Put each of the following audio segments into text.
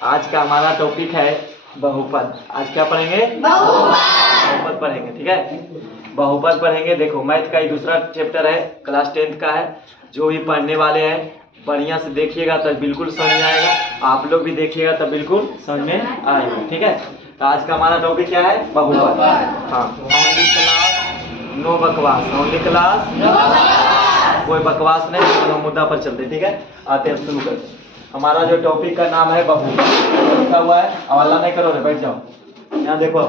आज का हमारा टॉपिक है बहुपद। आज क्या पढ़ेंगे? बहुपद पढ़ेंगे। ठीक है, बहुपद पढ़ेंगे। देखो मैथ का ही दूसरा चैप्टर है, क्लास 10th का है। जो भी पढ़ने वाले हैं बढ़िया से देखिएगा तब बिल्कुल समझ में आएगा। आप लोग भी देखिएगा तब बिल्कुल समझ में आएगा। ठीक है, तो आज का हमारा टॉपिक क्या है? बहुपद। हाँ, ओनली क्लास नो बकवास, ओनली क्लास कोई बकवास नहीं, तो हम मुद्दा पर चलते। ठीक है, आते हैं शुरू करते हैं। हमारा जो टॉपिक का नाम है बहुपद, लिखा हुआ है। हवाला नहीं करो रे, बैठ जाओ। यहाँ देखो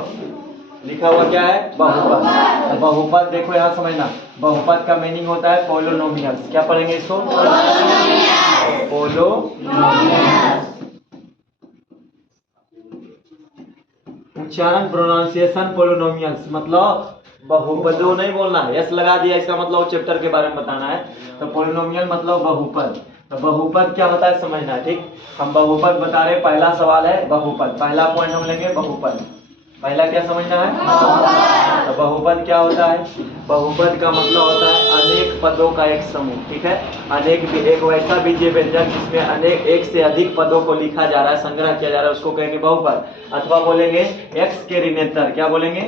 लिखा हुआ क्या है? बहुपद। तो बहुपद देखो यहाँ समझना, बहुपद का मीनिंग होता है पोलोनोमियल्स। क्या पढ़ेंगे इसको? पोलोनोमियल्स। उच्चारण प्रोनाउंसिएशन पोलोनोमियल्स, मतलब बहुपदों नहीं बोलना है, यस लगा दिया, इसका मतलब चैप्टर के बारे में बताना है। तो पोलिनोमियल मतलब बहुपद। तो बहुपद क्या होता है समझना है। ठीक, हम बहुपद बता रहे। पहला सवाल है बहुपद, पहला पॉइंट हम लेंगे बहुपद। पहला क्या समझना है? तो बहुपद क्या होता है? बहुपद का मतलब होता है अनेक पदों का एक समूह। ठीक है, अनेक एक वैसा बीजीय व्यंजक जिसमें अनेक एक से अधिक पदों को लिखा जा रहा है, संग्रह किया जा रहा है, उसको कहेंगे बहुपद। अथवा बोलेंगे एक्स के ऋणोत्तर। क्या बोलेंगे?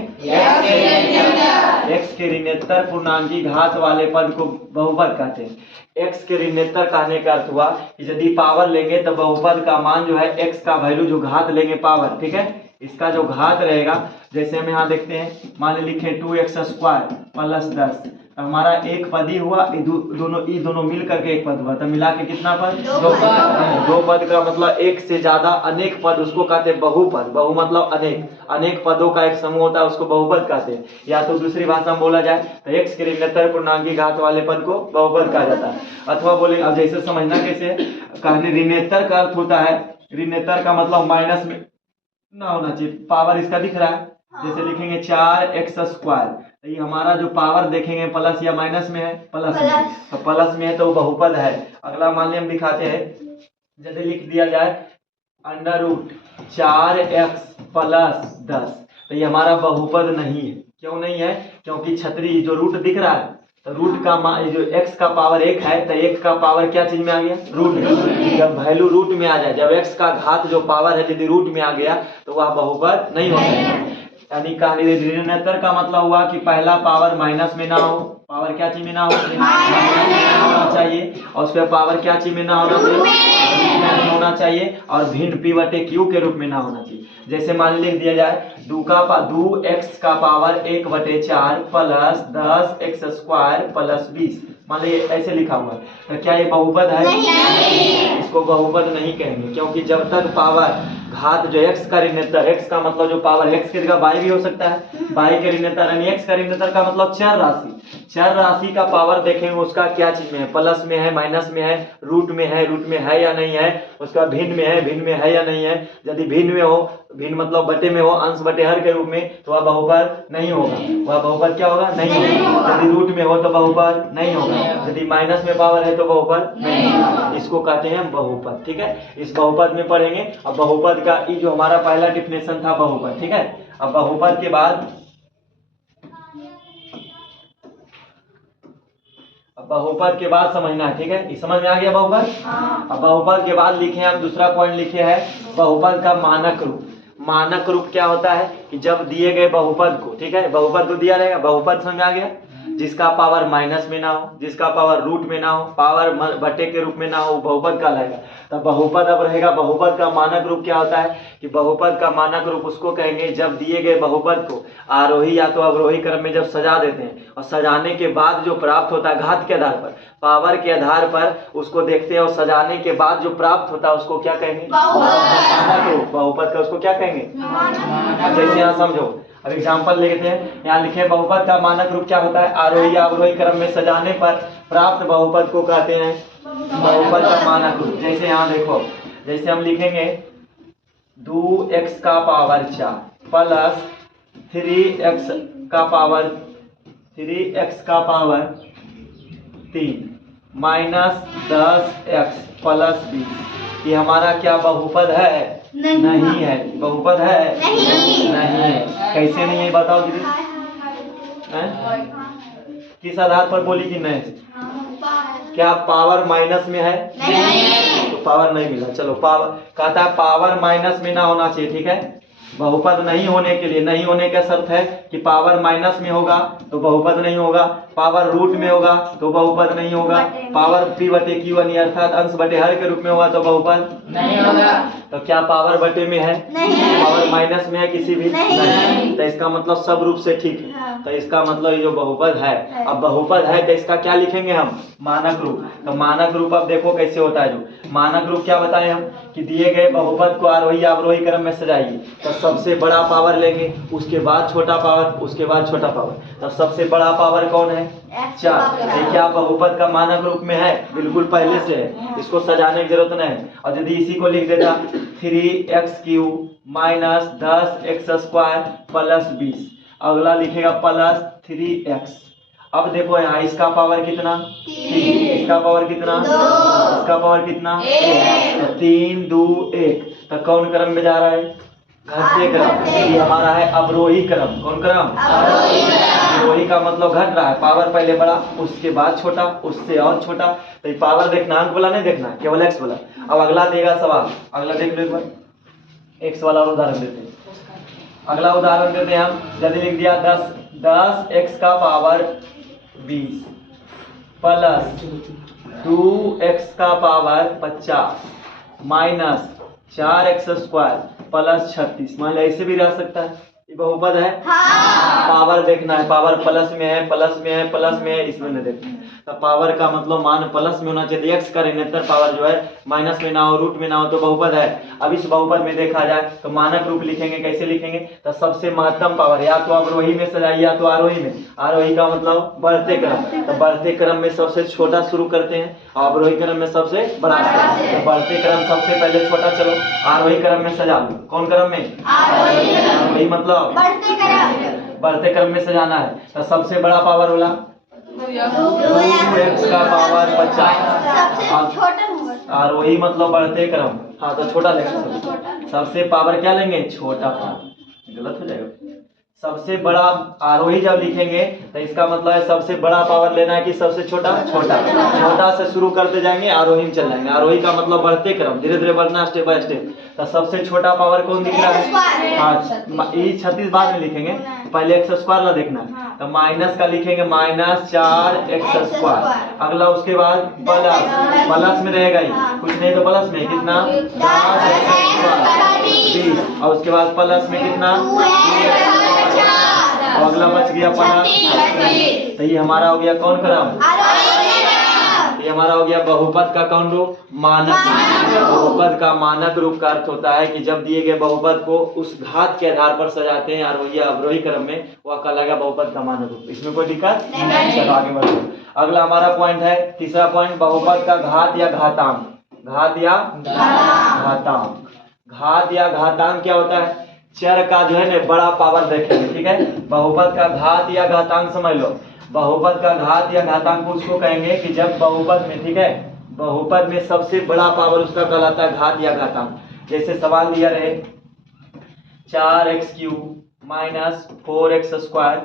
एक्स के ऋणोत्तर पूर्णांकी घात वाले पद को बहुपद कहते हैं। एक्स के ऋणोत्तर कहने का अर्थ हुआ कि यदि पावर लेंगे तो बहुपद का मान जो है एक्स का वैल्यू जो घात लेंगे पावर, ठीक है, इसका जो घात रहेगा, जैसे हम यहाँ देखते हैं, मान लिखे 2x² प्लस 10, तो हमारा एक पद ही हुआ, दोनों मिल करके एक पद हुआ, तो मिला के कितना पद? दो पद का मतलब एक से ज्यादा अनेक पद, उसको कहते हैं बहुपद। बहु मतलब अनेक, अनेक पदों का एक समूह होता है, उसको बहुपद कहते हैं। या तो दूसरी भाषा में बोला जाए तो एक्स के ऋणोत्तर पूर्णांकी घात वाले पद को बहुपद कहा जाता है। अथवा बोले, अब जैसे समझना कैसे, कहने ऋणोत्तर का अर्थ होता है, ऋणोत्तर का मतलब माइनस में ना होना चाहिए। पावर इसका दिख रहा है, जैसे लिखेंगे 4x², तो ये हमारा जो पावर देखेंगे प्लस या माइनस में है? प्लस में। तो प्लस में है तो वो बहुपद है। अगला मान लिया हम दिखाते हैं, जैसे लिख दिया जाए √4x + 10, तो ये हमारा बहुपद नहीं है। क्यों नहीं है? क्योंकि छतरी जो रूट दिख रहा है, तो रूट का जो x का पावर 1 है, तो 1 का पावर क्या चीज में आ गया? रूट में। जब वैल्यू रूट में आ जाए, जब x का घात जो पावर है यदि रूट में आ गया तो वह बहुपद नहीं हो सकता। यानी कहानी ऋणोत्तर का मतलब हुआ कि पहला पावर माइनस में ना हो, पावर क्या चीज में ना हो? होना चाहिए। और उसके पावर क्या चीज में ना होना चाहिए? होना चाहिए। और भिन्न p/q के रूप में ना होना चाहिए। जैसे मान लिख दिया जाए 2x का पावर 1/4 प्लस 10x² प्लस 20, मान लीजिए ऐसे लिखा हुआ है, तो क्या ये बहुपद है? नहीं। इसको बहुपद नहीं कहेंगे, क्योंकि जब तक पावर घात जो x का ऋणोत्तर, x का मतलब जो पावर x की जगह y भी हो सकता है, y के ऋणोत्तर यानी x का ऋणोत्तर का मतलब चर राशि, चर राशि का पावर देखेंगे उसका क्या चीज में है? प्लस में है, माइनस में है, रूट में है या नहीं है, उसका भिन्न में है या नहीं है। यदि भिन्न में हो, भिन्न मतलब बटे में हो, अंश बटे हर के रूप में, तो वह बहुपद नहीं होगा। वह बहुपद क्या होगा? नहीं होगा। यदि रूट में हो तो बहुपद नहीं होगा, यदि माइनस में पावर है तो बहुपद नहीं होगा। इसको कहते हैं बहुपद। ठीक है, इस बहुपद में पढ़ेंगे। अब बहुपद का ये जो हमारा पहला डिफिनेशन था बहुपद। ठीक है, अब बहुपद के बाद समझना है। ठीक है, ये समझ में आ गया बहुपद? अब बहुपद के बाद लिखे हम दूसरा पॉइंट लिखे है बहुपद का मानक रूप। मानक रूप क्या होता है कि जब दिए गए बहुपद को, ठीक है, बहुपद तो दिया रहेगा, बहुपद समझ आ गया, जिसका पावर माइनस में ना हो, जिसका पावर रूट में ना हो, पावर बटे के रूप में ना हो, बहुपद कहलाएगा। तो बहुपद अब रहेगा, बहुपद का मानक रूप क्या होता है कि बहुपद का मानक रूप उसको कहेंगे जब दिए गए बहुपद को आरोही या तो अवरोही क्रम में जब सजा देते हैं, और सजाने के बाद जो प्राप्त होता है घात के आधार पर, पावर के आधार पर उसको देखते हैं, और सजाने के बाद जो प्राप्त होता है उसको क्या कहेंगे? बहुपद का उसको क्या कहेंगे? जैसे यहाँ समझो, अब एग्जाम्पल लेते हैं। यहाँ लिखे बहुपद का मानक रूप क्या होता है? आरोही या अवरोही क्रम में सजाने पर प्राप्त बहुपद को कहते हैं बहुपद का मानक रूप। जैसे यहाँ देखो, जैसे हम लिखेंगे 2x का पावर 4 प्लस 3x का पावर 3 माइनस 10x प्लस 20, ये हमारा क्या बहुपद है? नहीं है। बहुपद है? नहीं है। कैसे नहीं है बताओ दीदी? किस आधार पर बोली कि नहीं? क्या पावर माइनस में है? नहीं। तो पावर नहीं मिला। चलो पावर कहता है पावर माइनस में ना होना चाहिए, ठीक है। बहुपद नहीं होने के लिए, नहीं होने का शर्त है कि पावर माइनस में होगा तो बहुपद नहीं होगा, पावर रूट में होगा तो बहुपद नहीं होगा, पावर p बटे q अर्थात अंश बटे हर के रूप में होगा तो बहुपद नहीं होगा। तो क्या पावर बटे में है? नहीं। पावर माइनस में है किसी भी? नहीं। तो इसका मतलब सब रूप से ठीक है। हाँ। तो इसका मतलब ये जो बहुपद है, अब बहुपद है तो इसका क्या लिखेंगे हम? मानक रूप। तो मानक रूप अब देखो कैसे होता है। जो मानक रूप क्या बताएं हम कि दिए गए बहुपद को आरोही अवरोही क्रम में सजाइए। तो सबसे बड़ा पावर लेंगे, उसके बाद छोटा पावर, उसके बाद छोटा पावर। तो सबसे बड़ा पावर कौन है? 4। ये क्या बहुपद का मानक रूप में है? बिल्कुल पहले से है, इसको सजाने की जरूरत नहीं है। और यदि इसी को लिख देता 3x³ माइनस 10x² प्लस 20, अगला लिखेगा प्लस 3x। अब देखो यहाँ इसका पावर कितना? 3। इसका पावर कितना? 2। इसका पावर कितना? 1। 3 2 1। तो कौन क्रम में जा रहा है? घटते क्रम। ये हमारा है अवरोही क्रम। कौन क्रम? अवरोही का मतलब घट रहा है, पावर पहले बड़ा, उसके बाद छोटा, उससे और छोटा। तो ये पावर देखना, अंक वाला नहीं देखना, केवल एक्स वाला। अब अगला देगा सवाल, अगला देख लो एक बार, एक्स वाला उदाहरण देते हैं। अगला उदाहरण देते हैं हम। यदि लिख दिया 10x का पावर 20 प्लस 2x का पावर 50 माइनस 4x² प्लस 36। मान लिया ऐसे भी रह सकता है, ये बहुपद है। हाँ। पावर देखना है, पावर प्लस में है, प्लस में है, प्लस में है, इसमें नहीं देखना है। तो पावर का मतलब मान प्लस में होना चाहिए। एक्स का ऋणात्मक पावर जो है माइनस में ना हो, रूट में ना हो तो बहुपद है। अब इस बहुपद में देखा जाए तो मानक रूप लिखेंगे, कैसे लिखेंगे? तो सबसे महत्तम पावर या तो अवरोही में सजाइए या तो आरोही में। आरोही का मतलब बढ़ते क्रम, तो बढ़ते क्रम में सबसे छोटा शुरू करते हैं, अवरोही क्रम में सबसे बड़ा। तो बढ़ते क्रम सबसे पहले छोटा, चलो आरोही क्रम में सजा लो। कौन क्रम में? आरोही मतलब बढ़ते क्रम में सजाना है। तो सबसे बड़ा पावर वाला 2x का पावर 50। आरोही मतलब बढ़ते क्रम, हाँ तो छोटा लेंगे। सबसे पावर क्या लेंगे? छोटा पावर। गलत हो जाएगा। सबसे बड़ा आरोही जब लिखेंगे तो इसका मतलब है सबसे बड़ा पावर लेना है कि सबसे छोटा? छोटा। छोटा से शुरू करते जाएंगे, आरोही में चल जाएंगे। आरोही का मतलब बढ़ते क्रम, धीरे धीरे बढ़ना, स्टेप बाय स्टेप। तो सबसे छोटा पावर कौन दिख रहा है? हाँ, ये 36 बाद में लिखेंगे, पहले x² ला देखना है। तो माइनस का लिखेंगे माइनस 4x²। अगला उसके बाद प्लस में रहेगा ही, कुछ नहीं तो प्लस में कितना? 10x²। और उसके बाद प्लस में कितना? और अगला बच गया प्लस। तो ये हमारा हो गया कौन क्रम? ये हमारा हो गया बहुपद का कौन रूप? मानक। बहुपद का मानक रूप का अर्थ होता है कि जब दिए गए बहुपद को उस घात के आधार पर सजाते हैं आरोही या अवरोही क्रम में, वह कहलाएगा बहुपद का मानक रूप। इसमें कोई दिक्कत नहीं। चलो आगे बढ़ो। अगला हमारा पॉइंट है, तीसरा पॉइंट, बहुपद का घात या घातांक। घात या घातांक। घात या घातांक क्या होता है? चर का जो है ना बड़ा पावर देखेंगे, ठीक है। बहुपद का घात या घातांक समझ लो। बहुपद का घात या घातांक उसको कहेंगे कि जब बहुपद में, ठीक है, बहुपद में सबसे बड़ा पावर उसका कहलाता है घात या घातांक। जैसे सवाल दिया रहे 4x³ माइनस 4x²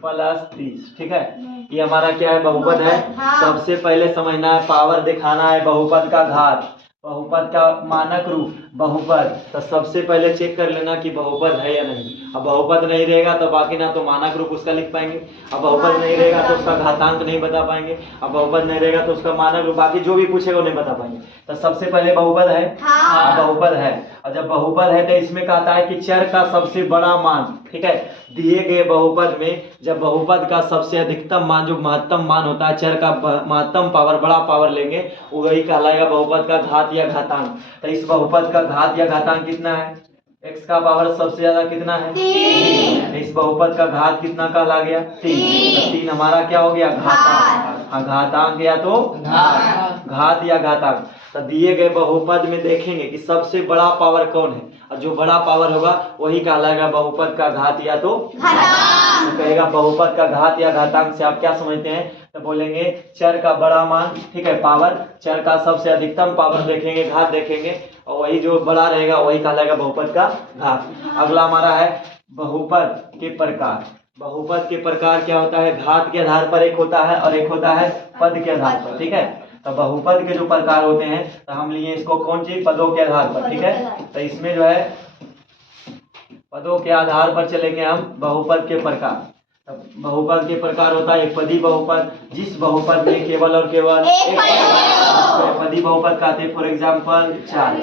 प्लस 30, ठीक है। ये हमारा क्या है? बहुपद है। सबसे पहले समझना है, पावर दिखाना है बहुपद का घात, बहुपद का मानक रूप बहुपद। तो सबसे पहले चेक कर लेना कि बहुपद है या नहीं। अब बहुपद नहीं रहेगा तो बाकी ना तो मानक रूप उसका लिख पाएंगे, अब बहुपद नहीं रहेगा तो उसका घातांक नहीं बता पाएंगे, अब बहुपद नहीं रहेगा तो उसका मानक रूप, बाकी जो भी पूछेगा वो नहीं बता पाएंगे। तो सबसे पहले बहुपद है। हाँ, बहुपद है। और जब बहुपद है तो इसमें कहता है कि चर का सबसे बड़ा मान, ठीक है, दिए गए बहुपद में जब बहुपद का सबसे अधिकतम मान, जो महत्तम मान होता है, चर का महत्तम पावर, बड़ा पावर लेंगे, वही कहलाएगा बहुपद का घात या घातांक। तो इस बहुपद का घात या घातांक कितना है? x का पावर सबसे ज्यादा कितना है? 3। इस बहुपद का घात कितना कहला गया? 3। तो 3 हमारा क्या हो गया? घातांक। हाँ, घातांक या तो घात या घातांक। तो दिए गए बहुपद में देखेंगे कि सबसे बड़ा पावर कौन है, और जो बड़ा पावर होगा वही कहलाएगा बहुपद का घात या तो घातांक। तो कहेगा बहुपद का घात या घातांक से आप क्या समझते हैं? तो बोलेंगे चर का बड़ा मान, ठीक है, पावर, चर का सबसे अधिकतम पावर देखेंगे, घात देखेंगे, और वही जो बड़ा रहेगा वही कहलाएगा बहुपद का घात। अगला हमारा है बहुपद के प्रकार। बहुपद के प्रकार क्या होता है? घात के आधार पर एक होता है और एक होता है पद के आधार पर, ठीक है। तो बहुपद के जो प्रकार होते हैं तो हम लिए इसको कौन सी पदों के आधार पर, ठीक है। तो इसमें जो है पदों के आधार पर चलेंगे हम बहुपद के प्रकार। बहुपद के प्रकार होता है एक पदी बहुपद, जिस बहुपद में केवल और केवल एक पदी बहुपद कहते हैं। फॉर एग्जाम्पल 4,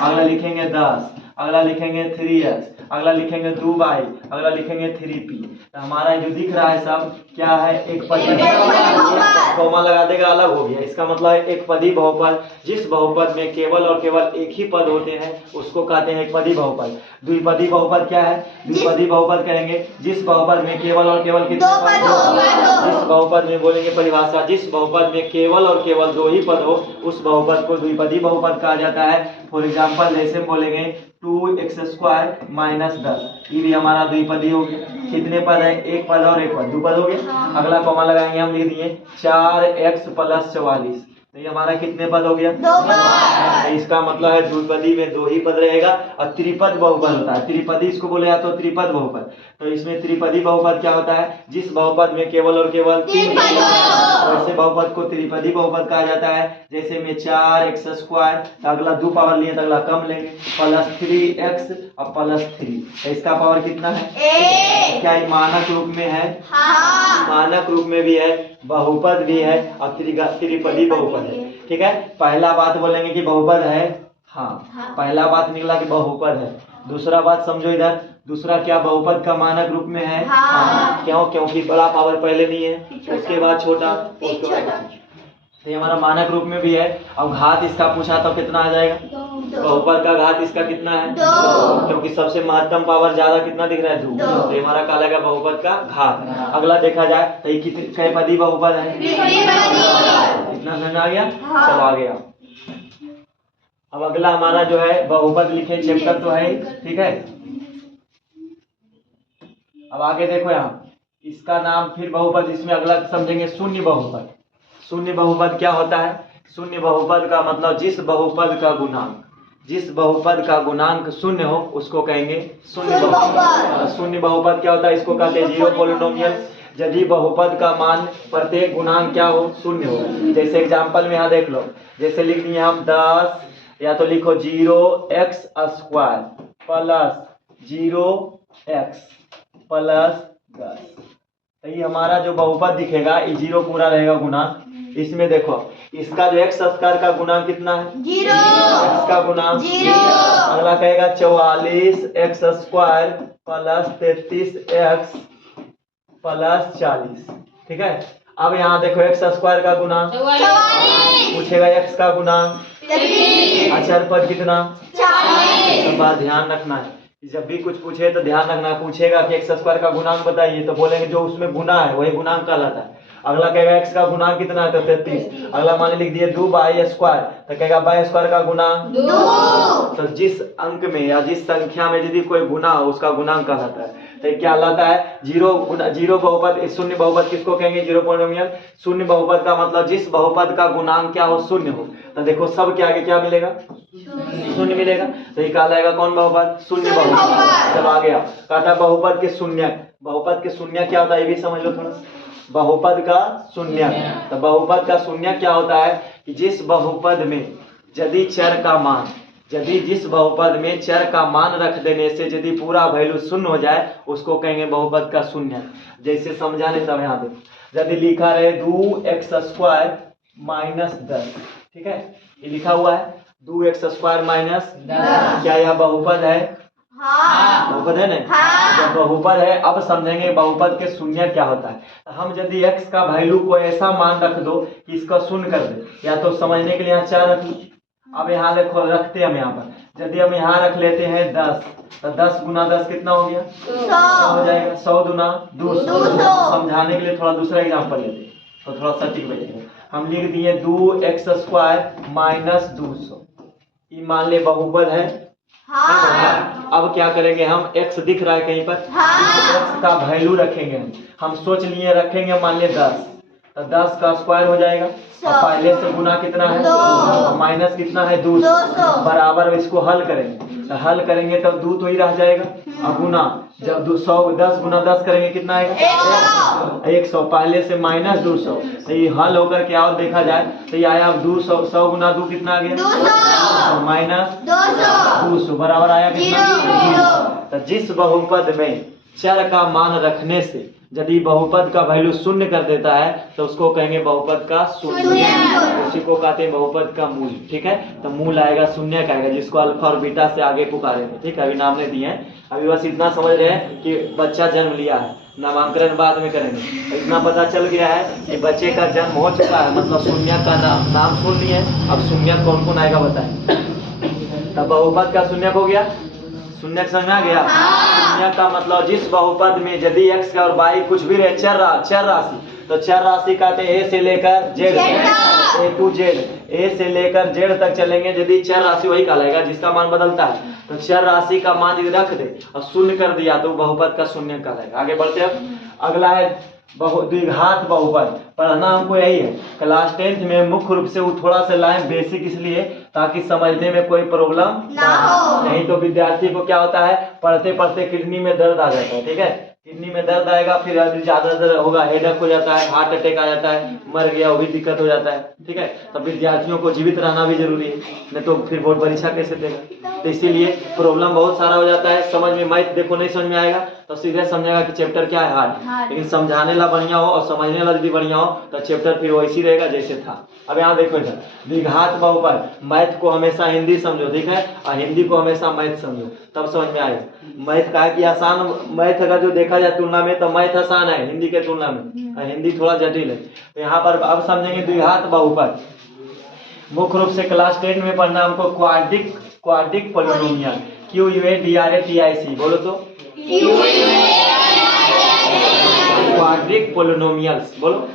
अगला लिखेंगे 10, अगला लिखेंगे 3x, अगला लिखेंगे 2y, अगला लिखेंगे 3p। तो हमारा जो दिख रहा है सब क्या है, एक पदी कॉमा लगा देगा अलग हो गया। इसका मतलब है एक पदी बहुपद, जिस बहुपद में केवल और केवल एक ही पद होते हैं उसको कहते हैं एक पदी बहुपद। द्विपदी बहुपद क्या है, द्विपदी बहुपद कहेंगे जिस बहुपद में केवल और केवल कितने पद हो, जिस बहुपद में बोलेंगे परिभाषा, जिस बहुपद में केवल और केवल 2 ही पद हो उस बहुपद को द्विपदी बहुपद कहा जाता है। फॉर एग्जाम्पल जैसे हम बोलेंगे 2x² - 10, ये भी हमारा द्विपदी हो गया। कितने पद है, एक पद और एक पद, 2 पद हो गया। अगला कॉमा लगाएंगे, हम लिख दिए 4x + 44, तो ये हमारा कितने पद हो गया, 2 पद। इसका मतलब है द्विपदी में 2 ही पद रहेगा। और त्रिपद बहुपद होता है, त्रिपदी इसको बोले जाते तो त्रिपद बहुपद। तो इसमें त्रिपदी बहुपद क्या होता है, जिस बहुपद में केवल और केवल 3 पद हो वैसे बहुपद को त्रिपदी बहुपद कहा जाता है। जैसे में 4x², तो अगला 2 पावर लिए तो अगला कम लेंगे, +3x और +3, तो इसका पावर कितना है, क्या ये मानक रूप में है, मानक रूप में भी है, बहुपद भी है और त्रिपदी बहुपद है, ठीक है। पहला बात बोलेंगे कि बहुपद है, हाँ पहला बात निकला कि बहुपद है। दूसरा बात समझो इधर, दूसरा क्या बहुपद का मानक रूप में है, क्यों, क्योंकि बड़ा पावर पहले नहीं है, उसके बाद छोटा, उसके बाद तो ये हमारा मानक रूप में भी है। अब घात इसका पूछा तो कितना आ जाएगा, बहुपद का घात इसका कितना है, 2, क्योंकि सबसे महत्तम पावर ज्यादा कितना दिख रहा है, 2, तो ये हमारा क्या लगेगा बहुपद का घात। अगला देखा जाए तो ये कितने कै पदी बहुपद है, इतना समझ आ गया, चलो आ गया। अब अगला हमारा जो है बहुपद लिखे चैप्टर तो है, ठीक है। अब आगे देखो यहाँ इसका नाम फिर बहुपद, इसमें अगला समझेंगे शून्य बहुपद। शून्य बहुपद क्या होता है, शून्य बहुपद का मतलब जिस बहुपद का गुणांक, जिस बहुपद का गुणांक शून्य हो उसको कहेंगे शून्य बहुपद। शून्य बहुपद क्या होता है, इसको कहते हैं जीरो पॉलिनोमियल, यदि बहुपद का मान प्रत्येक गुणांक क्या हो, शून्य हो। जैसे एग्जांपल में यहाँ देख लो, जैसे लिख दिए हम 10, या तो लिखो 0x² + 0x + 10, तो ये हमारा जो बहुपद दिखेगा ये 0 पूरा रहेगा गुणांक। इसमें देखो इसका जो x² का गुणांक कितना है, 0, x का गुणांक 0। अगला कहेगा 44x² + 33x + 40, ठीक है। अब यहाँ देखो x² का गुणांक 44, पूछेगा x का गुणांक, अचर पद कितना, 40। तो बात ध्यान रखना है, जब भी कुछ पूछे तो ध्यान रखना, पूछेगा कि x² का गुणांक बताइए तो बोलेंगे जो उसमें गुना है वही गुणांक कहलाता है। अगला कहेगा x का गुणांक कितना है तो 33, अगला मान लिख दिए 2y² तो कहेगा y² का गुणांक 2। तो जिस अंक में या जिस संख्या में यदि कोई गुना हो उसका गुणांक कहलाता है। तो क्या कहलाता है, जीरो बहुपद, शून्य बहुपद किसको कहेंगे, जीरो पॉलिनोमियल। शून्य बहुपद का मतलब जिस बहुपद का गुणांक क्या हो, शून्य हो। तो देखो सब के आगे क्या मिलेगा, शून्य मिलेगा, तो ये कहलाएगा कौन बहुपद, शून्य बहुपद। चलो आ गया, कहता बहुपद के शून्य, बहुपद के शून्य क्या होता है ये भी समझ लो थोड़ा। बहुपद का शून्य, तो बहुपद का शून्य क्या होता है कि जिस बहुपद में यदि चर का मान, यदि जिस बहुपद में चर का मान रख देने से यदि पूरा वैल्यू शून्य हो जाए उसको कहेंगे बहुपद का शून्य। जैसे समझाने सब यहाँ देखो, यदि लिखा रहे 2x² - 10, ठीक है, ये लिखा हुआ है 2x² - 10, क्या यह बहुपद है, बहुपद है ना। जब बहुपद है अब समझेंगे बहुपद के शून्य क्या होता है। हम यदि x का वैल्यू को ऐसा मान रख दो कि इसका शून्य कर दे, या तो समझने के लिए यहाँ 4 रख लो। अब यहाँ देखो रखते हैं हम यहाँ पर, यदि हम यहाँ रख लेते हैं 10, तो 10 × 10 कितना हो गया, 100 हो जाएगा, 100 × 200। समझाने के लिए थोड़ा दूसरा एग्जाम्पल लेते हैं तो थोड़ा सटीक बैठेगा। हम लिख दिए 2x² - 200, ये मान ले बहुपद है। अब क्या करेंगे, हम x दिख रहा है कहीं पर, x का वैल्यू रखेंगे हम सोच लिए रखेंगे मान लिए 10, तो 10 का स्क्वायर हो जाएगा, और पहले से गुना कितना है, और माइनस कितना है 200, बराबर इसको हल करेंगे, तो हल करेंगे तो 2 तो ही रह जाएगा, और गुना जब 100 10 गुना 10 करेंगे कितना आएगा? 100। पहले से माइनस 200। तो ये हल होकर के और देखा जाए तो ये आया 200। 100 गुना 2 कितना आ गया? 200 माइनस 200 बराबर आया कितना? तो जिस बहुपद में चर का मान रखने से यदि बहुपद का वैल्यू शून्य कर देता है तो उसको कहेंगे बहुपद का शून्य। उसी को कहते हैं बहुपद का मूल। ठीक है, तो मूल आएगा शून्य का आएगा, जिसको अल्फा और बीटा से आगे पुकारेंगे। ठीक है, अभी नाम नहीं दिए हैं, अभी बस इतना समझ रहे हैं कि बच्चा जन्म लिया है, नामांकन बाद में करेंगे। इतना पता चल गया है कि बच्चे का जन्म हो चुका है, मतलब शून्य का नाम सुन लिए। अब शून्य कौन कौन आएगा बताएं। तब बहुपद का शून्य हो गया, शून्य समझ आ गया। शून्य का मतलब जिस बहुपद में यदि x और y कुछ भी रहे, चर राशि, तो चर राशि कहते हैं a से लेकर z, a to z, a से लेकर z तक चलेंगे। यदि चर राशि वही कहलाएगा जिसका मान बदलता है। तो चर राशि का मान यदि रख दे और शून्य कर दिया तो बहुपद का शून्य कहलाएगा। आगे बढ़ते हैं। अगला है द्विघात बहुपद। पढ़ना हमको यही है। क्लास 10th में मुख्य रूप से वो थोड़ा सा लाएं बेसिक, इसलिए ताकि समझने में कोई प्रॉब्लम ना हो। नहीं तो विद्यार्थी को क्या होता है, पढ़ते पढ़ते किडनी में दर्द आ जाता है। ठीक है, किडनी में दर्द आएगा, फिर ज्यादा दर्द होगा, हेडेक हो जाता है, हार्ट अटैक आ जाता है, मर गया वो भी दिक्कत हो जाता है। ठीक है, तो विद्यार्थियों को जीवित रहना भी जरूरी है, नहीं तो फिर बोर्ड परीक्षा कैसे देगा। तो इसीलिए प्रॉब्लम बहुत सारा हो जाता है। समझ में मैथ देखो नहीं समझ में आएगा तो सीधे समझेगा कि चैप्टर क्या है हार्ड, लेकिन समझाने ला बढ़िया हो और समझने ला यदि बढ़िया हो तो चैप्टर फिर वैसी रहेगा जैसे था। अब यहाँ देखो इधर द्विघात बहुपद। मैथ को हमेशा हिंदी समझो, ठीक है, और हिंदी को हमेशा मैथ समझो, तब समझ में आएगा। मैथ का है कि आसान, मैथ अगर जो देखा जाए तुलना में तो मैथ आसान है हिंदी के तुलना में, और हिंदी थोड़ा जटिल है। तो यहाँ पर अब समझेंगे द्विघात बहुपद। मुख्य रूप से क्लास 10 में पढ़ना हमको क्वाड्रिक पोलिनोमियल, QUADRATIC बोलो तो क्वाड्रिक पोलिनोमियल्स बोलो।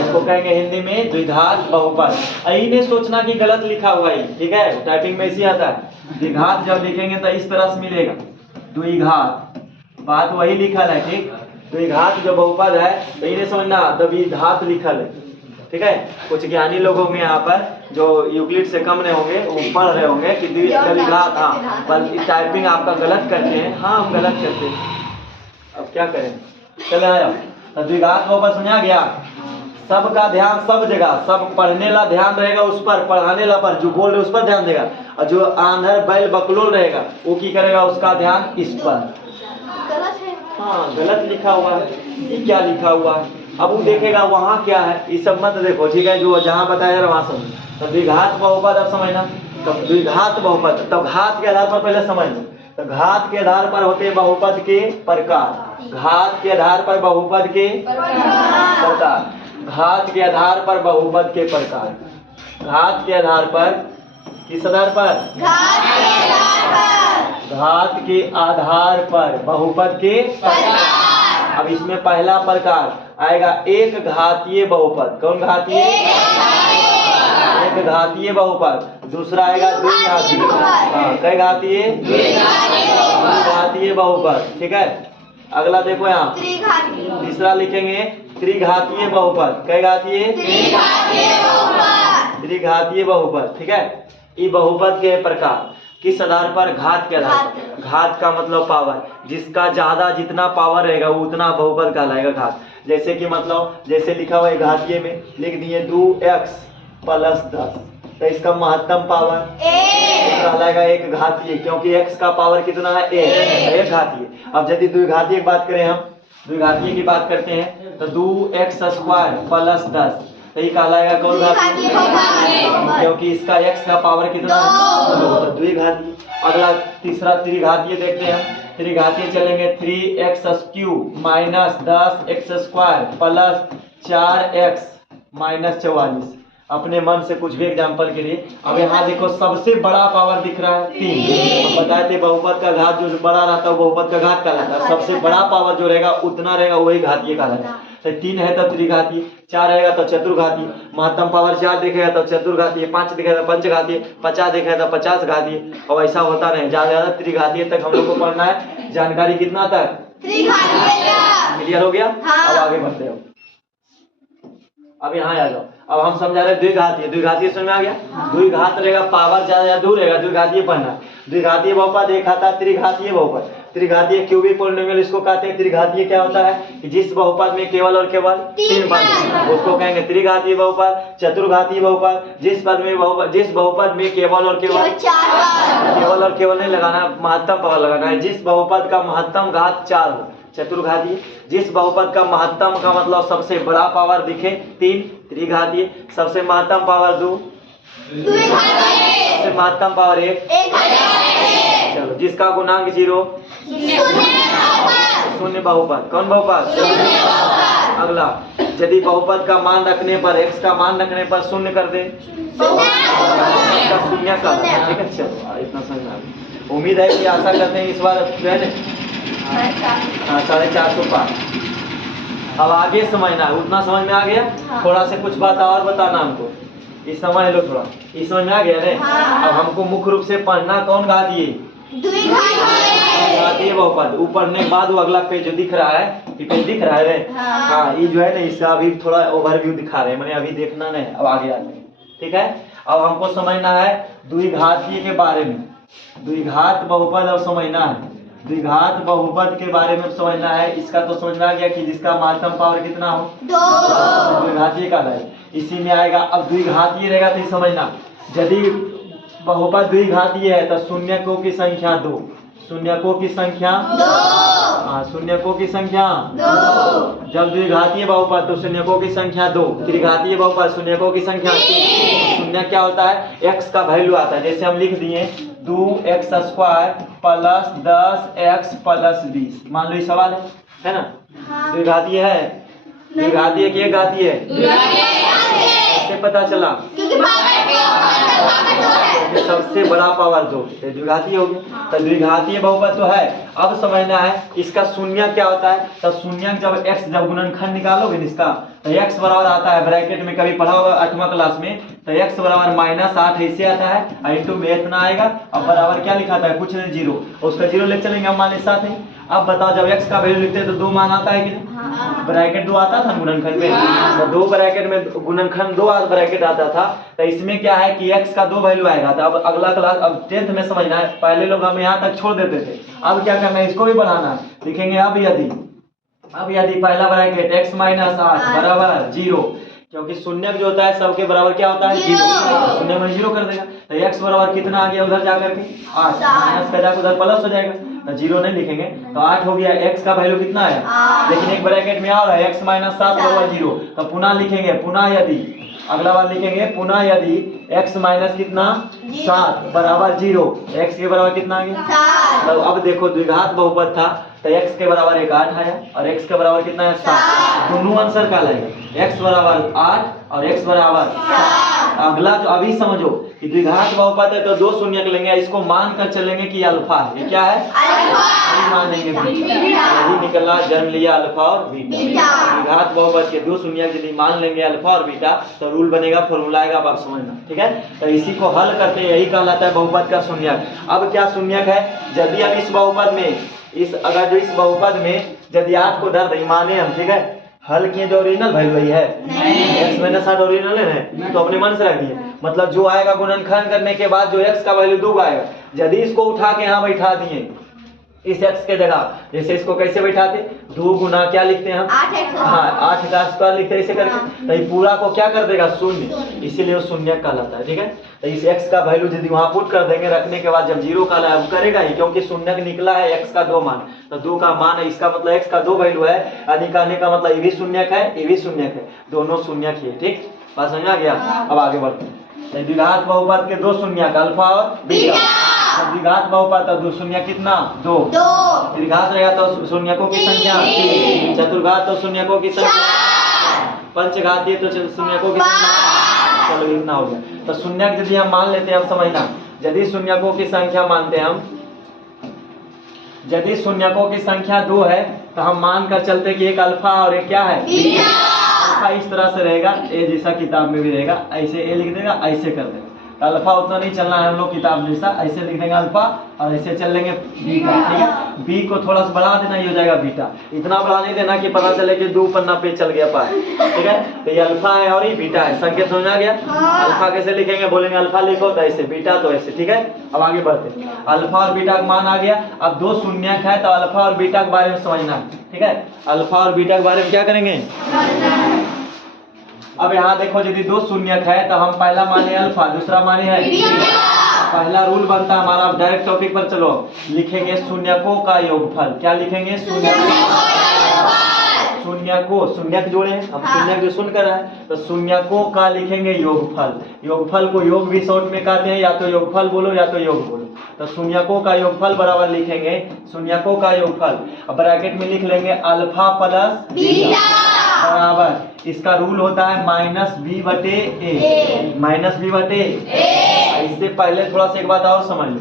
इसको कहेंगे हिंदी में द्विघात बहुपद। यही नहीं सोचना कि गलत लिखा हुआ है, ठीक है, टाइपिंग में इसी आता है। द्विघात जब लिखेंगे तो इस तरह से मिलेगा द्विघात, बात वही लिखल है। ठीक, द्विघात जो बहुपद है तो ये नहीं समझना द्विघात लिखल है। ठीक है, कुछ ज्ञानी लोग होंगे यहाँ पर जो यूक्लिड से कम नहीं होंगे, वो पढ़ रहे होंगे कि द्विघात, हाँ, बल्कि टाइपिंग आपका गलत करते हैं। हाँ, हम गलत करते हैं, अब क्या करें, चले आया। तो द्विघात बहुपद समझा गया। सबका ध्यान सब जगह, सब पढ़ने ला ध्यान रहेगा उस पर, पढ़ाने ला पर, जो बोल रहे उस पर ध्यान देगा, और जो आंधर बैल बकलोल रहेगा वो की करेगा, उसका ध्यान इस पर। हाँ, गलत लिखा हुआ है, ये क्या लिखा हुआ है, अब वो देखेगा वहाँ क्या है, ये सब मत देखो। ठीक है, जो जहाँ बताया जा रहा वहाँ समझो। तो द्विघात बहुपद अब समझना। तो द्विघात बहुपद, तो घात के आधार पर पहले समझ लो। तो घात के आधार पर होते हैं बहुपद के प्रकार। घात के आधार पर बहुपद के प्रकार। घात के आधार पर बहुपद के प्रकार। घात के आधार पर, किस आधार पर? घात के आधार पर बहुपद के प्रकार। अब इसमें पहला प्रकार आएगा एक घातीय बहुपद। कौन घातीय? एक घातीय बहुपद। दूसरा आएगा द्विघातीय। हाँ, कई घातीय? घातीय बहुपद। ठीक है, अगला देखो यहाँ तीसरा लिखेंगे त्रिघातीय बहुपद। कई घातीय? त्रिघातीय बहुपद। ठीक है, ये बहुपद के प्रकार किस आधार पर? घात के आधार पर। घात का मतलब पावर, जिसका ज्यादा जितना पावर रहेगा वो उतना बहुपद कहलाएगा घात। जैसे कि मतलब जैसे लिखा हुआ है घातीय में लिख दिए 2x + 10, तो इसका महत्तम पावर कहलाएगा एक घातीय, क्योंकि x का पावर कितना है? एक घातीय। अब यदि द्विघातीय की बात करें, हम द्विघातीय की बात करते हैं तो 2x² + 10, तो ये कहलाएगा कौन घातीय? क्योंकि इसका x का पावर कितना है? 2, तो द्विघातीय। अगला तीसरा त्रिघातीय देखते हैं हम। त्रिघातीय चलेंगे 3x³ - 10x² + 4x - 44। अपने मन से कुछ भी एग्जाम्पल के लिए। अब यहाँ देखो सबसे बड़ा पावर दिख रहा है 3। हम बताए थे बहुपद का घात जो बड़ा रहता है बहुपद का घात कहलाता है। सबसे बड़ा पावर जो रहेगा उतना रहेगा वही घातीय कहलाएगा। तो 3 है तो त्रिघातीय, 4 रहेगा तो चतुर्घातीय, महत्तम पावर 4 दिखेगा तो चतुर्घातीय, 5 दिखेगा तो पंचघातीय, 50 दिखेगा तो 50 घातीय। और ऐसा होता नहीं, ज्यादा ज्यादा त्रिघातीय तक हम लोग को पढ़ना है। जानकारी कितना तक? क्लियर हो गया? अब आगे बढ़ते हो। अब यहाँ आ जाओ। अब हम समझा रहे द्विघातीय। द्विघातीय समझ में आ गया? द्विघात रहेगा, पावर ज्यादा या दूर रहेगा, द्विघातीय पढ़ना। द्विघातीय बहुपद एक आता है त्रिघातीय बहुपद। त्रिघातीय क्यूबिक पॉलिनोमियल इसको कहते हैं। त्रिघातीय क्या होता है कि जिस बहुपद में केवल और केवल 3 पद उसको कहेंगे त्रिघातीय बहुपद। चतुर्घातीय बहुपद जिस बहुपद में केवल और केवल नहीं लगाना, महत्तम पावर लगाना है। जिस बहुपद का महत्तम घात 4 हो। चतुर्घातीय जिस बहुपद का महत्तम का मतलब सबसे बड़ा पावर दिखे 3। त्रिघातीय सबसे महत्तम पावर 2, सबसे महत्तम पावर 1। चलो जिसका गुणांक 0 शून्य बहुपद। कौन बहुपद? अगला यदि बहुपद का मान रखने पर x का मान रखने पर शून्य कर दे शून्य का। ठीक है, चलो इतना समझ। उम्मीद है कि आशा करते हैं इस बार 450 पार। अब आगे समझना है, उतना समझ में आ गया? थोड़ा से कुछ बात और बताना हमको, इस समझ लो थोड़ा। इस समझ में आ गया ने? अब हमको मुख्य रूप से पढ़ना कौन घातीय? द्विघातीय बहुपद। वो पढ़ने के बाद वो अगला पेज जो दिख रहा है, ये पेज दिख रहा है रे? हाँ, ये जो है ना इसका अभी थोड़ा ओवरव्यू दिखा रहे हैं, मैंने अभी देखना नहीं, अब आगे आते हैं। ठीक है, अब हमको समझना है द्विघातीय के बारे में। द्विघात बहुपद अब समझना है। द्विघात बहुपद के बारे में समझना है। इसका तो समझ में आ गया कि जिसका महत्तम पावर कितना हो 2, द्विघातीय का है, इसी में आएगा। अब द्विघातीय रहेगा तो समझना, यदि बहुपद द्विघातीय है तो शून्यकों की संख्या 2। शून्यकों की संख्या 2। हाँ, शून्यकों की संख्या 2। जब द्विघातीय बहुपद तो शून्यकों की संख्या 2। त्रिघातीय बहुपद शून्यकों की संख्या 3। शून्य क्या होता है? x का वैल्यू आता है। जैसे हम लिख दिए 2x² प्लस 10x प्लस 20। मान लो ये सवाल है ना? द्विघातीय है? द्विघातीय की एक घातीय है? कैसे पता चला? सबसे बड़ा पावर 2 द्विघातीय हो गया। तो द्विघातीय बहुपद तो है। अब समझना है इसका शून्य क्या होता है। तो शून्य जब गुणनखंड निकालोगे इसका तो x बराबर आता है, ब्रैकेट में कभी पढ़ा होगा 8वां क्लास में, तो x बराबर -8 ऐसे आता है, इंटू में इतना आएगा। अब बराबर क्या लिखा था? कुछ नहीं, 0। उसका 0 ले चलेंगे, हम मान 7 है। अब बताओ जब x का वैल्यू लिखते हैं तो 2 मान आता है कि नहीं? ब्रैकेट 2 आता था गुणनखंड में, तो 2 ब्रैकेट में गुणनखंड 2 ब्रैकेट आता था। तो इसमें क्या है कि x का 2 वैल्यू आएगा। तो अब अगला क्लास, अब 10th में समझना है। पहले लोग हम यहाँ तक छोड़ देते थे, अब क्या करना है, इसको भी बढ़ाना है। लिखेंगे अब यदि पहला ब्रैकेट x - 8 बराबर 0, क्योंकि शून्य जो होता है सबके बराबर क्या होता है? 0। शून्य में 0 कर देगा तो x बराबर कितना आ गया उधर जाकर के? 8। माइनस का जाकर उधर प्लस हो जाएगा, तो 0 नहीं लिखेंगे तो 8 हो गया। x का वैल्यू कितना है? लेकिन एक ब्रैकेट में और है x - 7 बराबर 0, तो पुनः लिखेंगे, पुनः यदि अगला बार लिखेंगे, पुनः यदि x माइनस कितना 7 बराबर 0, x के बराबर कितना आ गया? 7। तो अब देखो द्विघात बहुपद था तो x के बराबर 8 आया और x के बराबर कितना है? 7। दोनों आंसर का लगेगा, x बराबर 8 और x बराबर 7। अगला जो अभी समझो कि द्विघात बहुपद है तो 2 शून्य लेंगे, इसको मान कर चलेंगे कि अल्फा है। ये क्या है? अल्फा। मानेंगे यही निकला, जन्म लिया अल्फा और बीटा। द्विघात बहुपद के 2 शून्य यदि मान लेंगे अल्फा और बीटा तो रूल बनेगा, फॉर्मूला आएगा, आप समझना। ठीक है, तो इसी को हल करते यही कहलाता है बहुपद का शून्यक। अब क्या शून्यक है? यदि हम इस बहुपद में अगर जो इस बहुपद में यदि 8 को धर माने हम, ठीक है, हल किए जो ओरिजिनल वैल्यू वही है, x - 8 ओरिजिनल है, तो अपने मन से रख दिए। मतलब जो आएगा गुणनखंड करने के बाद जो x का वैल्यू 2 आएगा, यदि इसको उठा के यहाँ बैठा दिए इस x के जगह, जैसे इसको कैसे बैठाते? 2 गुना क्या लिखते हैं हम? 8x। हाँ, 8 का स्क्वायर लिखते हैं ऐसे करके, तो ये पूरा को क्या कर देगा? शून्य, इसीलिए वो शून्य कहलाता है। ठीक है, तो इस x का वैल्यू यदि वहां पुट कर देंगे, रखने के बाद जब 0 का करेगा ही, क्योंकि शून्य निकला है x का 2 मान, तो 2 का मान है, इसका मतलब x का 2 वैल्यू है, यानी कहने का मतलब ये भी शून्यक है, ये भी शून्यक है, दोनों शून्यक ही है। ठीक, बात समझ आ गया? अब आगे बढ़ते हैं। द्विघात बहुपद के 2 शून्यक अल्फा और बीटा। द्विघात बहुपद तो 2 शून्य कितना? 2। त्रिघात रहेगा तो शून्यकों की संख्या 3। चतुर्घात तो शून्यकों की संख्या 5। पंचघातीय तो शून्यकों की संख्या, चलो इतना हो गया। तो शून्यक यदि हम मान लेते हैं, अब समझना, यदि शून्यकों की संख्या मानते हैं हम, यदि शून्यकों की संख्या 2 है तो हम मान कर चलते कि एक अल्फा और एक क्या है? बीटा। अल्फा इस तरह से रहेगा, ए जैसा किताब में भी रहेगा, ऐसे ए लिख देगा, ऐसे कर देगा, अल्फा उतना नहीं चलना है हम लोग किताब जैसा, ऐसे लिख देंगे अल्फा और ऐसे चल लेंगे बीटा, ठीक है। बी को थोड़ा सा बढ़ा देना, ये हो जाएगा बीटा। इतना बढ़ा नहीं देना कि पता चले कि 2 पन्ना पे चल गया पाए, ठीक है। तो ये अल्फा है और ये बीटा है, संकेत समझ आ गया। अल्फा कैसे लिखेंगे, बोलेंगे अल्फा लिखो तो ऐसे, बीटा तो ऐसे, ठीक है। अब आगे बढ़ते, अल्फा और बीटा का मान आ गया। अब 2 शून्यक है तो अल्फा और बीटा के बारे में समझना है, ठीक है। अल्फा और बीटा के बारे में क्या करेंगे। अब यहाँ देखो यदि 2 शून्यक है तो हम पहला माने अल्फा, दूसरा माने है पहला रूल बनता है हमारा। अब डायरेक्ट टॉपिक पर चलो, लिखेंगे शून्यकों का योगफल। क्या लिखेंगे, शून्यकों, शून्यक जोड़े, हम शून्यक जो सुनकर है तो शून्यकों का लिखेंगे योगफल। योगफल को योग भी शॉर्ट में कहते हैं, या तो योगफल बोलो या तो योग बोलो। तो शून्यकों का योगफल बराबर लिखेंगे शून्यकों का योगफल। अब ब्रैकेट में लिख लेंगे अल्फा प्लस बीटा बराबर, इसका रूल होता है -b/a, -b/a। इससे पहले थोड़ा सा एक बात और समझ लो,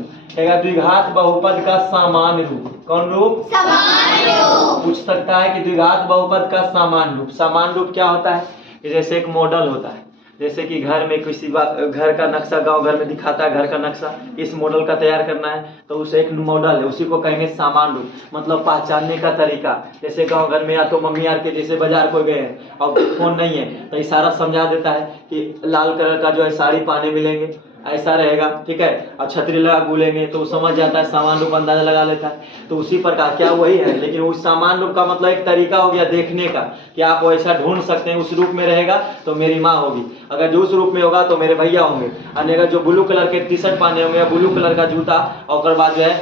द्विघात बहुपद का सामान्य रूप। कौन रूप, सामान्य रूप। पूछ सकता है कि द्विघात बहुपद का सामान्य रूप, सामान्य रूप क्या होता है। जैसे एक मॉडल होता है, जैसे कि घर में किसी घर का नक्शा गांव घर में दिखाता है, घर का नक्शा इस मॉडल का तैयार करना है तो उसे एक मॉडल है, उसी को कहेंगे सामान्य रूप, मतलब पहचानने का तरीका। जैसे गांव घर में या तो मम्मी यार के जैसे बाजार को गए हैं और फोन नहीं है तो इशारा समझा देता है कि लाल कलर का जो है साड़ी पहने मिलेंगे, ऐसा रहेगा, ठीक है। और छतरी लगा बोलेंगे तो वो समझ जाता है, सामान्य रूप अंदाजा लगा लेता है। तो उसी प्रकार क्या वही है, लेकिन उस सामान्य रूप का मतलब एक तरीका हो गया देखने का कि आप वैसा ढूंढ सकते हैं। उस रूप में रहेगा तो मेरी माँ होगी, अगर जो उस रूप में होगा तो मेरे भैया होंगे, अगर जो ब्लू कलर के टी शर्ट पहने होंगे या ब्लू कलर का जूता और बाद जो है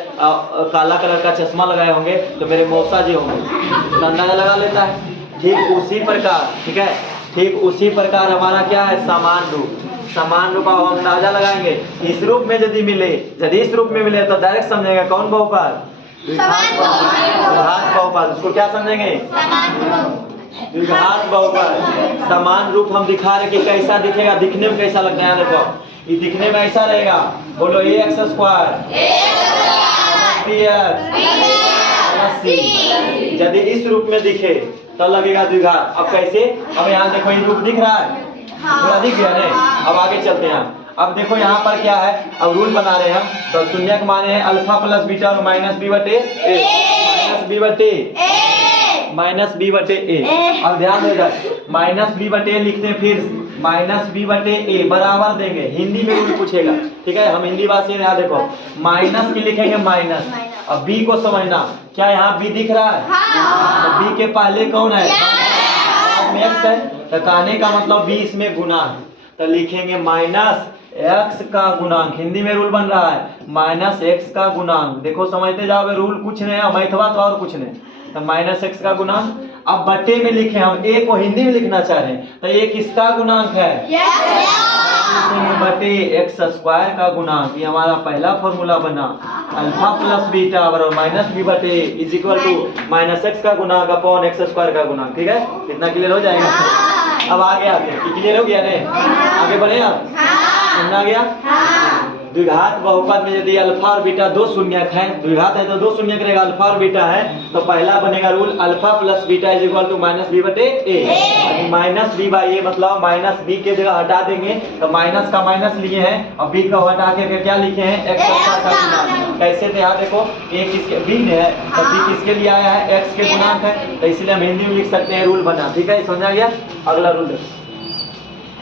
काला कलर का चश्मा लगाए होंगे तो मेरे मौसा जी होंगे, तो अंदाजा लगा लेता है। ठीक उसी प्रकार, ठीक है, ठीक उसी प्रकार हमारा क्या है सामान्य रूप। समान रूप हम अंदाजा लगाएंगे, इस रूप में यदि मिले, यदि इस रूप में मिले तो डायरेक्ट समझेंगे कौन बहुपद, द्विघात बहुपद। उसको क्या समझेंगे, द्विघात बहुपद। समान रूप हम दिखा रहे कि कैसा दिखेगा, दिखने में कैसा लगता है। देखो ये दिखने में ऐसा रहेगा, बोलो ax² यदि इस रूप में दिखे तो लगेगा द्विघात। अब कैसे, अब यहाँ देखो ये रूप दिख रहा है, थोड़ा दिख गया नहीं। अब आगे चलते हैं। अब देखो यहाँ पर क्या है, अब रूल बना रहे हैं हम, तो शून्यक माने हैं अल्फा प्लस बीटा और -b/a, -b/a। अब ध्यान देगा -b/a लिखते हैं, फिर -b/a बराबर देंगे। हिंदी में रूल पूछेगा, ठीक है, हम हिंदी भाषा में। यहाँ देखो माइनस की लिखेंगे माइनस। अब b को समझना, क्या यहाँ b दिख रहा है, तो b के पहले कौन है, x है, तो कहने का मतलब 20 में गुना है, तो लिखेंगे -x का गुणांक। हिंदी में रूल बन रहा है -x का गुणांक। देखो समझते जाओगे, रूल कुछ नहीं है, मैथवा तो और कुछ नहीं, तो -x का गुणांक। अब बट्टे में लिखे, हम a को हिंदी में लिखना चाह रहे हैं तो ये किसका गुणांक है, बटे x² का गुणांक। ये हमारा पहला फॉर्मूला बना, अल्फा प्लस बीटा बराबर -b/a is equal to -x का गुणांक अपॉन x² का गुणांक। ठीक है, इतना क्लियर हो जाएगा। अब आगे आते, क्लियर हो गया नहीं, आगे बढ़े आप, समझ आ गया। द्विघात बहुपद में यदि अल्फा और बीटा दो शून्यक है, द्विघात है तो दो शून्यक रहेगा, अल्फा और बीटा है तो पहला बनेगा rule alpha plus beta is equal to -b/a। -b/a मतलब -b के जगह हटा देंगे तो माइनस का माइनस लिए हैं और b का हटा के क्या लिखे हैं, x का गुणांक। कैसे थे यहाँ देखो, a किसके b में है तो b किसके लिए आया है, x के गुणांक है, तो इसलिए हम हिंदी में लिख सकते हैं, रूल बना। ठीक है, समझ आ गया। अगला रूल देखो,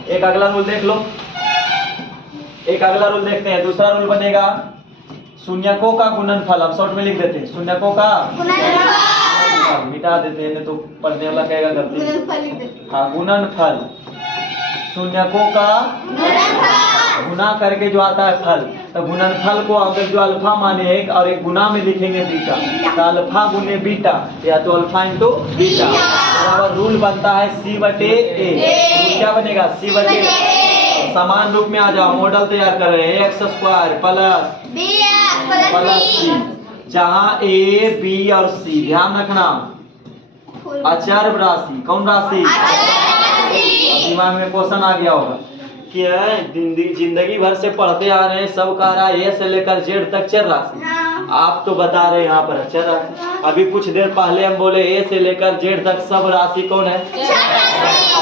एक अगला रूल देख लो, एक अगला रूल देखते हैं। दूसरा रूल बनेगा शून्यकों का गुणनफल। हम शॉर्ट में लिख देते हैं शून्यकों का गुणनफल, मिटा देते हैं तो पढ़ने वाला कहेगा गलती। हाँ, गुणनफल, शून्यकों का गुना करके जो आता है फल, तो गुणनफल को अगर जो अल्फा माने एक और एक गुना में लिखेंगे बीटा, तो अल्फा गुने बीटा या तो अल्फा इंटू बीटा बराबर रूल बनता है c/a। क्या बनेगा, c/a। समान रूप में आ जाओ, मॉडल तैयार कर रहे हैं, x² प्लस c, जहाँ a b और c ध्यान रखना अचर राशि। कौन राशि, दिमाग में क्वेश्चन आ गया होगा क्या जिंदगी भर से पढ़ते आ रहे हैं, सब कह रहा है ए से लेकर जेड तक चर राशि। आप तो बता रहे हैं यहाँ पर चर राशि। अभी कुछ देर पहले हम बोले ए से लेकर जेड तक सब राशि कौन है?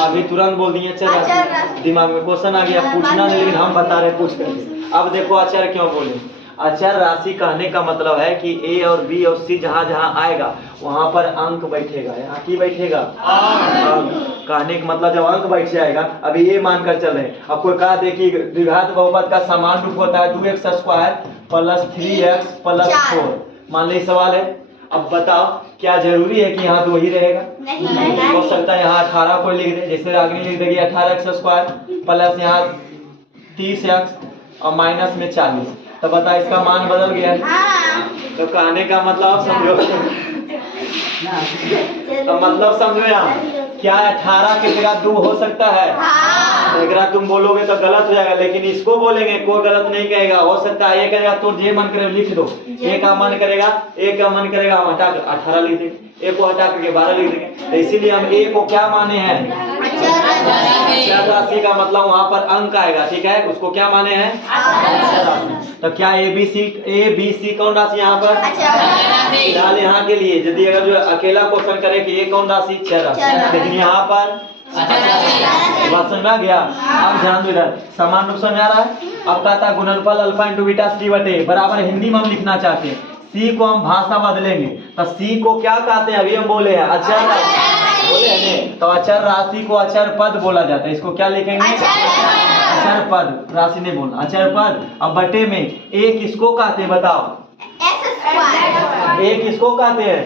अभी तुरंत बोल दिए चर राशि। दिमाग में क्वेश्चन आ गया, पूछना नहीं लेकिन हम बता रहे हैं पूछ करके। अब देखो अचर क्यों बोले? अचर राशि कहने का मतलब है कि ए और बी और सी जहाँ जहाँ आएगा वहाँ पर अंक बैठेगा। यहाँ की बैठेगा? अंक। कहने का मतलब जब अंक बैठ जाएगा, अभी ये मानकर चल रहे हैं, अब कोई कहा दे कि द्विघात बहुपद का समान रूप होता है 2x square plus 3x plus 4। मान ली सवाल है, अब बताओ क्या जरूरी है कि यहाँ 2 ही रहेगा? नहीं। हो सकता है यहाँ 18 को लिख दे, जैसे आगे लिख देगी 18x स्क्वायर प्लस यहाँ 30x और माइनस में 40। तो बता इसका मान बदल गया है। तो कहने का मतलब समझो, तो मतलब समझो यहाँ क्या 18 की जगह 2 हो सकता है? अगर तुम बोलोगे तो गलत हो जाएगा, लेकिन इसको बोलेंगे कोई गलत नहीं कहेगा। हो सकता है ये कहेगा तो जे मन करे लिख दो, एक का मन करेगा, एक का मन करेगा हम हटा कर 18 लिख देंगे, एक को हटा करके 12 लिख देंगे। तो इसीलिए हम ए को क्या माने हैं? अचर राशि का मतलब वहाँ पर अंक आएगा, ठीक है, उसको क्या माने हैं? अचर राशि। तो क्या ए बी सी कौन राशि यहाँ पर? फिलहाल यहाँ के लिए यदि अगर जो अकेला क्वेश्चन करे कि ये कौन राशि? चर राशि। लेकिन यहाँ पर बात समझ में आ गया? अब ध्यान दो इधर, समान रूप समझ आ रहा है? अब कहता है गुणनफल अल्फा इंटू बीटा सी बटे बराबर हिंदी में हम लिखना चाहते हैं, सी को हम भाषा बदलेंगे तो सी को क्या कहते हैं? अभी हम बोले हैं अचर राशि, बोले हैं तो अचर राशि को अचर पद बोला जाता है। इसको क्या लिखेंगे? अचर पद। राशि नहीं बोलना, अचर पद। अब बटे में ए किसको कहते हैं बताओ? ए किसको कहते हैं?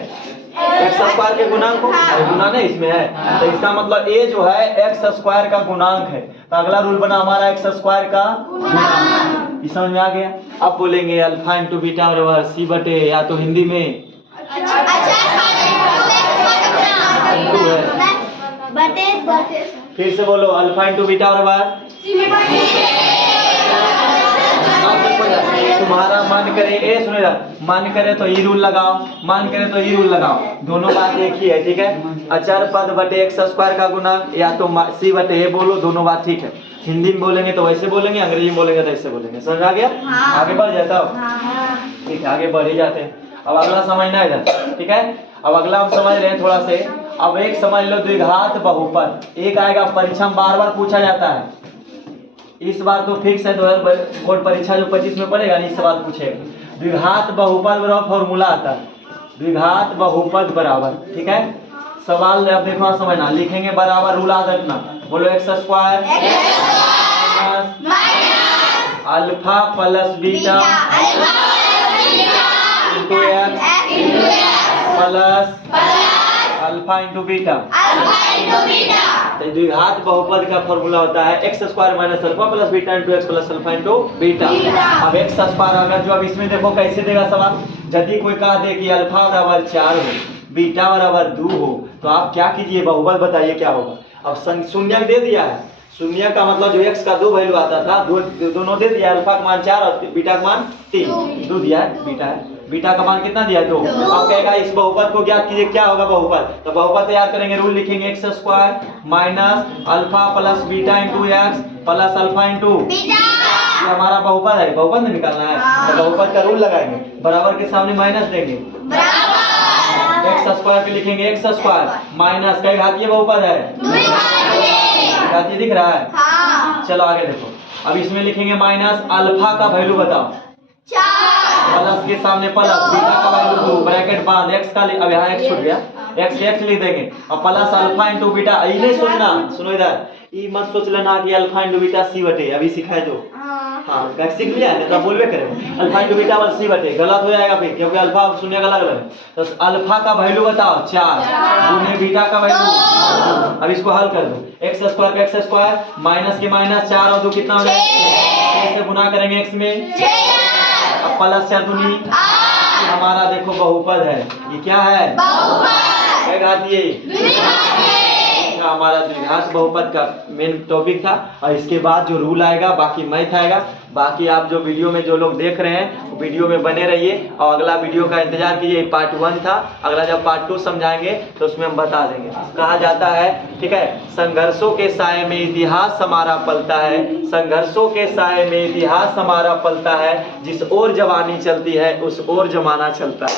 एक्स स्क्वायर के गुणांक को। गुना नहीं इसमें है, तो इसका मतलब ए जो है एक्स स्क्वायर का गुणांक है। तो अगला रूल बना हमारा एक्स स्क्वायर का गुणांक। ये समझ में आ गया? अब बोलेंगे अल्फा इंटू बीटा बराबर सी बटे, या तो हिंदी में फिर से बोलो अल्फा इंटू बीटा बराबर। तुम्हारा मन करे ए सुनेगा, मन करे तो ई रूल लगाओ, मन करे तो ई रूल लगाओ, दोनों बात एक ही है, ठीक है। अचर पद बटे एक्स स्क्वायर का गुणांक, या तो सी बटे ए बोलो, दोनों बात ठीक है। हिंदी में बोलेंगे तो वैसे बोलेंगे, अंग्रेजी में बोलेंगे तो ऐसे बोलेंगे। समझ आ गया? आगे बढ़ जाता हो, ठीक है, आगे बढ़ ही जाते हैं। अब अगला समझना इधर, ठीक है। अब अगला हम समझ रहे हैं थोड़ा से। अब एक समझ लो द्विघात बहुपद, एक आएगा परीक्षा में बार बार पूछा जाता है। इस बार तो फिक्स है, बोर्ड परीक्षा जो 25 में पड़ेगा नहीं, सवाल पूछेगा। द्विघात बहुपद बराबर फॉर्मूला आता है, द्विघात बहुपद बराबर, ठीक है। सवाल अब देखो समझना, लिखेंगे बराबर रूल याद रखना, बोलो x square alpha plus beta into x plus alpha into beta. द्विघात बहुपद का फॉर्मूला होता है x square minus alpha plus beta into x plus alpha into beta. अब एक्स स्क्वायर अगर जो अब इसमें देखो कैसे देगा सवाल, यदि कोई कहा दे कि अल्फा बराबर 4 हो, बीटा बराबर 2 हो, तो आप क्या कीजिए? बहुपद बताइए क्या होगा। अब शून्य दे दिया है, शून्य का मतलब जो एक्स का 2 वैल्यू आता था, दोनों दे दिया, अल्फा का मान 4 और बीटा का मान 3, 2 दिया है, बीटा है, बीटा का मान कितना दिया? 2। अब कहेगा इस बहुपद को ज्ञात कीजिए, क्या होगा बहुपद? तो बहुपद तैयार करेंगे, रूल लिखेंगे x square minus alpha plus beta into x plus alpha into beta. ये हमारा बहुपद है, बहुपद में निकालना है, तो बहुपद का रूल लगाएंगे, बराबर के सामने माइनस देंगे, एक्स स्क्वायर पे लिखेंगे एक्स स्क्वायर माइनस कई घातीय बहुपद है, घातीय दिख रहा है? हाँ। चलो आगे देखो, अब इसमें लिखेंगे माइनस अल्फा का वैल्यू बताओ, प्लस के सामने प्लस, बीटा का वैल्यू 2, ब्रैकेट बांध, एक्स का अब यहाँ एक्स छूट गया, एक्स लिख देंगे, और प्लस अल्फा इंटू बीटा। ये नहीं सोचना, सुनो इधर, ये मत सोच लेना कि अल्फा इंटू बीटा सी बटे, अभी सिखाए दो, हाँ सीख लिया है, तो बोलबे करें अल्फा इंटू बीटा सी बटे, गलत हो जाएगा फिर, क्योंकि अल्फा शून्य का अलग अलग है। तो अल्फा का वैल्यू बताओ 4, गुने बीटा का वैल्यू। अब इसको हल कर दो, एक्स स्क्वायर का एक्स स्क्वायर माइनस के माइनस 4 और 2 कितना हो जाएगा? 6 से गुना करेंगे एक्स में, अब प्लस 4 दूनी, हमारा देखो बहुपद है, ये क्या है? बहुपद। का हमारा द्विघात बहुपद का मेन टॉपिक था। और इसके बाद जो रूल आएगा बाकी मैथ आएगा। बाकी आप जो वीडियो में जो लोग देख रहे हैं वीडियो में बने रहिए और अगला वीडियो का इंतजार कीजिए। पार्ट 1 था, अगला जब पार्ट 2 समझाएंगे तो उसमें हम बता देंगे। कहा जाता है, ठीक है, संघर्षों के साए में इतिहास हमारा पलता है, संघर्षों के साए में इतिहास हमारा पलता है, जिस ओर जवानी चलती है उस ओर जमाना चलता है।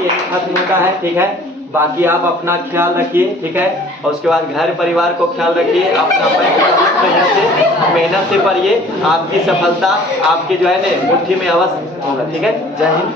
यही खत्म होता है, ठीक है। बाकी आप अपना ख्याल रखिए, ठीक है, और उसके बाद घर परिवार को ख्याल रखिए। अपना मेहनत से पढ़िए, आपकी सफलता आपके जो है ना मुट्ठी में अवश्य होगा, ठीक है। जय हिंद।